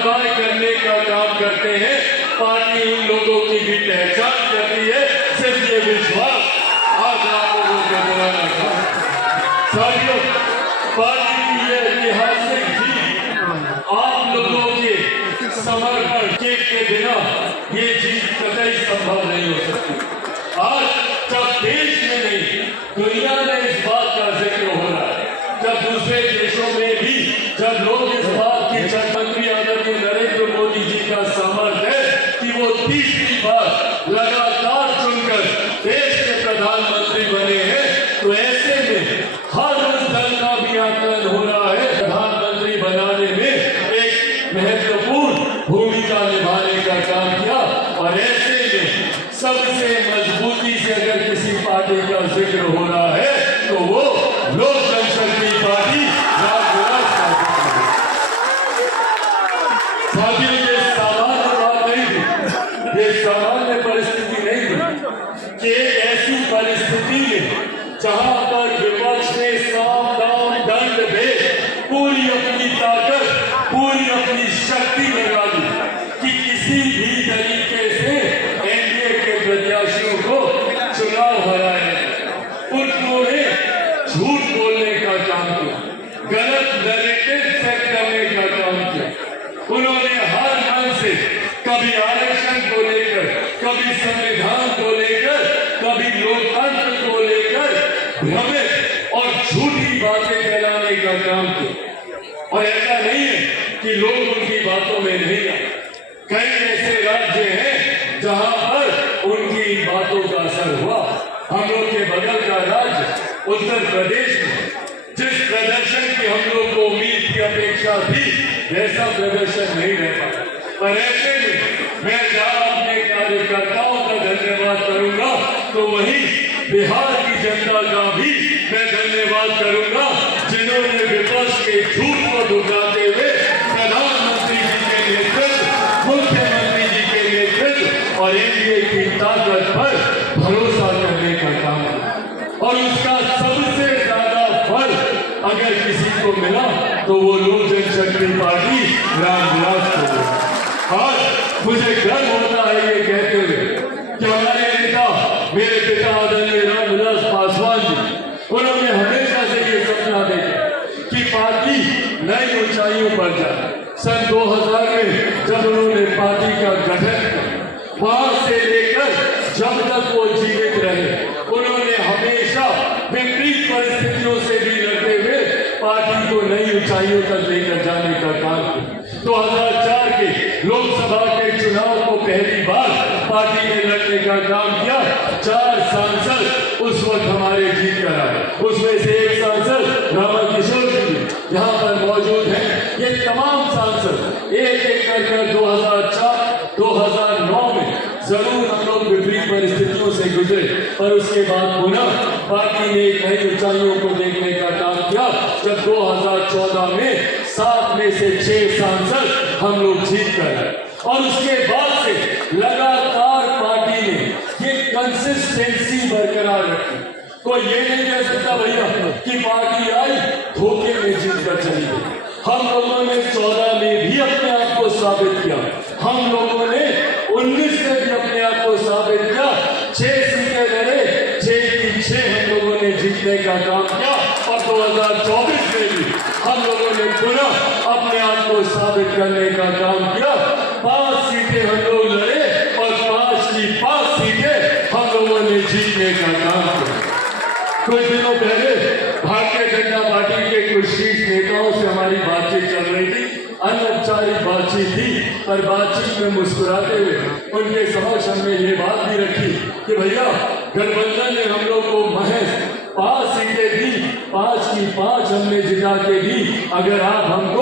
Bye करने का काम करते हैं। पार्टी उन लोगों की भी पहचान करती है। सिर्फ ये विश्वास आज आप लोगों को दिलाना चाहता। साथियों, पार्टी की ये ऐतिहासिक जीत आप लोगों के समर्पण के बिना ये जीत कतई संभव नहीं हो सकती। आज जब देश में नहीं दुनिया में इस बात का जिक्र हो रहा है, जब दूसरे देशों में भी जब लोग इस बात की प्रधानमंत्री आदरणीय नरेंद्र मोदी जी का सामर्थ्य है कि वो तीसरी बार लगातार चुनकर देश के प्रधानमंत्री बने हैं, तो ऐसे में हर उस दल का भी आकलन हो रहा है प्रधानमंत्री बनाने में एक महत्वपूर्ण भूमिका निभाने का काम किया। और ऐसे में सबसे मजबूती से अगर किसी पार्टी का जिक्र हो रहा है तो वो लोक जनशक्ति पार्टी राजविलास साथियों, ये सामान्य बात नहीं थी, ये सामान्य परिस्थिति नहीं थी कि ऐसी परिस्थिति में जहां पर विपक्ष ने साम दाम दंड भेद पूरी अपनी ताकत पूरी अपनी शक्ति लगा दी कि किसी भी तरीके से एनडीए के प्रत्याशियों को चुनाव हराया। उन्होंने झूठ बोलने का काम किया, गलत नैरेटिव सेट करने का काम किया। उन्होंने हर मन से कभी आरक्षण को लेकर, कभी संविधान को लेकर, कभी लोकतंत्र को लेकर भ्रमित और झूठी बातें फैलाने का काम किया। और ऐसा नहीं है कि लोग उनकी बातों में नहीं आए। कई ऐसे राज्य हैं जहां पर उनकी बातों का असर हुआ। हम लोग के बगल का राज्य उत्तर प्रदेश में जिस प्रदर्शन की हम लोग को उम्मीद की अपेक्षा थी, वैसा प्रदर्शन नहीं रह पाया। पर ऐसे में मैं जहां अपने कार्यकर्ताओं का धन्यवाद करूंगा तो वहीं बिहार की जनता का भी मैं धन्यवाद करूंगा, जिन्होंने विपक्ष के झूठ को दुहराते हुए प्रधानमंत्री जी के नेतृत्व, मुख्यमंत्री जी के नेतृत्व और एनडीए की ताकत पर भरोसा करने का काम किया। और उसका सबसे ज्यादा फल अगर किसी को मिला तो वो लोक जनशक्ति पार्टी रामविलास को मिला। आज मुझे गर्व होता है ये कहते हुए कि हमारे नेता, मेरे पिता आदरणीय रामविलास पासवान जी, उन्होंने हमेशा से ये सपना देखा कि पार्टी नई ऊंचाइयों पर जाए। सन 2000 में जब उन्होंने पार्टी का गठन किया, वहां से लेकर जब तक वो जीवित रहे, उन्होंने हमेशा विपरीत परिस्थितियों से भी लड़ते हुए पार्टी को नई ऊंचाइयों तक लेकर जाने का काम किया। 2004 के लोकसभा के चुनाव को पहली बार पार्टी ने लड़ने का काम किया। 4 सांसद उस वक्त हमारे जीत कर आए, उसमें से एक सांसद रामाकिशोर जी यहाँ पर मौजूद हैं। ये तमाम सांसद एक एक कर 2004-2009 में जरूर हम लोग विपरीत परिस्थितियों से गुजरे, पर उसके बाद पुनः पार्टी ने एक नई ऊंचाइयों को देखने का काम किया। जब 2014 में 7 में से 6 सांसद हम लोग जीत कर आए और उसके बाद से लगातार पार्टी ने ये कंसिस्टेंसी बरकरार रखी। कोई ये नहीं कह सकता भैया कि पार्टी आई धोखे में जीत कर चली गई। हम लोगों ने 14 में भी अपने आप को साबित किया, हम लोगों ने 19 में भी अपने आप को साबित किया। 6 सीटें लड़े, 6 की 6 हम लोगों ने जीतने का काम किया। और 2024 में भी हम लोगों ने पुनः अपने आप को साबित करने का काम किया। 5 सीटें हम लोग लड़े और 5 की 5 सीटें हम लोगों ने जीतने का काम किया। कुछ दिनों पहले भारतीय जनता पार्टी के कुछ शीर्ष नेताओं से हमारी बातचीत चल रही थी। अनौपचारिक बातचीत थी, पर बातचीत में मुस्कुराते हुए उनके समक्ष हमने ये बात भी रखी कि भैया गठबंधन ने हम लोग को महज 5 सीटें दी, 5 की 5 हमने जिता के दी। अगर आप हमको